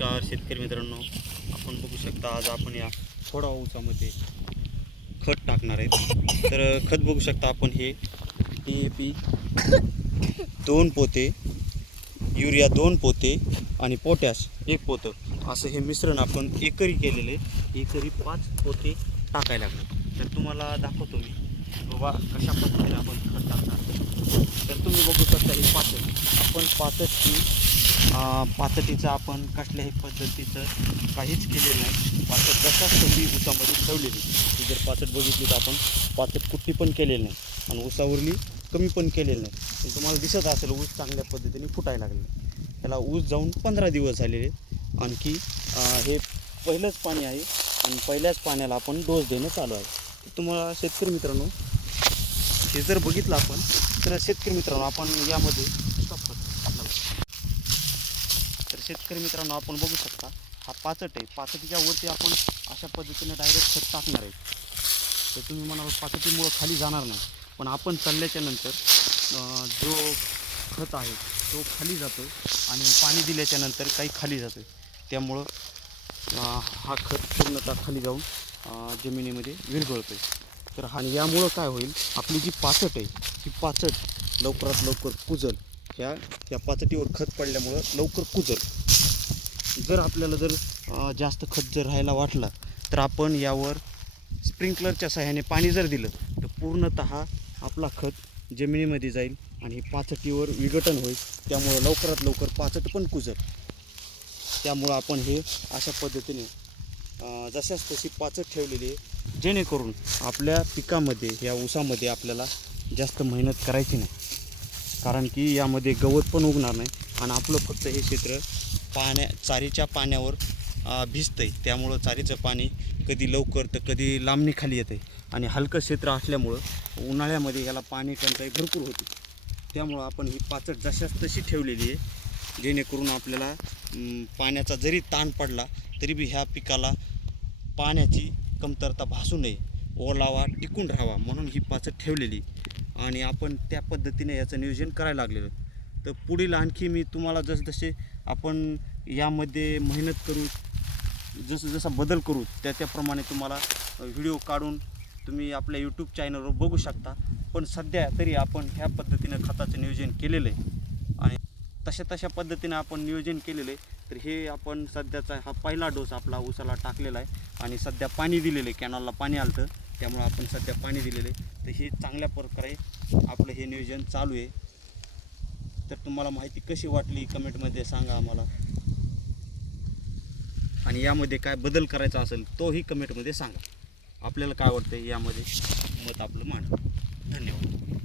नमस्कार शेतकरी मित्रांनो आपण बघू शकता आज आपण या थोडा ऊसामध्ये खत टाकणार आहेत तर खत बघू शकता आपण हे डी ए पी दोन पोते युरिया दोन पोते आणि पोटॅश एक पोतं. असं हे मिश्रण आपण एकरी केलेले एकरी पाच पोते टाकायला लागले. तर तुम्हाला दाखवतो मी बाबा कशा पद्धतीने आपण खत टाकणार. तर तुम्ही बघू शकता हे पाचट आपण पाचच अं, पाचटीचं आपण कसल्याही पद्धतीचं काहीच केलेलं नाही. पाचट जसाच तशी उसामध्ये ठेवलेली. ती जर पाचट बघितली तर आपण पाचट कुट्टी पण केलेली नाही. आणि ऊसावरली कमी पण केलेलं नाही. पण तुम्हाला दिसत असेल ऊस चांगल्या पद्धतीने फुटायला लागले. त्याला ऊस जाऊन पंधरा दिवस झालेले आणखी हे पहिलंच पाणी आहे. आणि पहिल्याच पाण्याला आपण डोस देणं चालू आहे. तुम्हाला शेतकरी मित्रांनो हे जर बघितलं आपण तर शेतकरी मित्रांनो आपण यामध्ये stop कर. आपल्याला. तर शेतकरी मित्रांनो आपण बघू शकता हा पाचट आहे. पाचटीच्या वरती आपण अशा पद्धतीने डायरेक्ट खत टाकणार आहे. तर तुम्ही म्हणाल पाचटीमुळं खाली जाणार नाही. पण आपण चालल्याच्या नंतर जो खत आहे तो खाली जातो आणि पाणी दिल्याच्या नंतर काही खाली जातं त्यामुळं हा खत पूर्णतः खाली जाऊन जमिनीमध्ये विरघळतो तर हा यामुळं काय होईल आपली जी पाचट आहे ती पाचट लवकरात लवकर कुजल. ह्या या पाचटीवर खत पडल्यामुळं लवकर कुजल जर आपल्याला जर जास्त खत जर राहायला वाटला तर आपण यावर स्प्रिंकलरच्या सहाय्याने पाणी जर दिलं तर पूर्णत आपला खत जमिनीमध्ये जाईल आणि पाचटीवर विघटन होईल. त्यामुळं लवकरात लवकर पाचट पण कुजर. त्यामुळं आपण हे अशा पद्धतीने जशाच तशी पाचट ठेवलेली आहे जेणेकरून आपल्या पिकामध्ये या ऊसामध्ये आपल्याला जास्त मेहनत करायची नाही. कारण की यामध्ये गवत पण उगणार नाही आणि आपलं फक्त हे क्षेत्र पाण्या चारीच्या पाण्यावर भिजतं आहे त्यामुळं चारीचं पाणी कधी लवकर तर कधी लांबणीखाली येतं. आहे आणि हलकं क्षेत्र असल्यामुळं उन्हाळ्यामध्ये याला पाणी टंचाई भरपूर होती. त्यामुळं आपण ही पाचट जशाच तशी ठेवलेली आहे जेणेकरून आपल्याला पाण्याचा जरी ताण पडला तरी बी ह्या पिकाला पाण्याची कमतरता भासू नये. ओलावा टिकून राहावा म्हणून ही पाचट ठेवलेली. आणि आपण त्या पद्धतीने याचं नियोजन करायला लागलेलं तर पुढील आणखी मी तुम्हाला जसजसे आपण यामध्ये मेहनत करू जसं जसा बदल करू त्या त्याप्रमाणे तुम्हाला व्हिडिओ काढून तुम्ही आपल्या यूट्यूब चॅनलवर बघू शकता. पण सध्या तरी आपण ह्या पद्धतीनं खताचं नियोजन केलेलं आहे. आणि तशा तशा पद्धतीनं आपण नियोजन केलेलं आहे. तर हे आपण सध्याचा हा पहिला डोस आपला उसाला टाकलेला आहे. आणि सध्या पाणी दिलेलं आहे. कॅनलला पाणी आलं तर त्यामुळं आपण सध्या पाणी दिलेलं आहे. तर हे चांगल्या प्रकारे आपलं हे नियोजन चालू आहे. तर तुम्हाला माहिती कशी वाटली कमेंटमध्ये सांगा आम्हाला. आणि यामध्ये काय बदल करायचा असेल तोही कमेंटमध्ये सांगा. आपल्याला काय वाटतं यामध्ये? मत आपलं मांडा. धन्यवाद.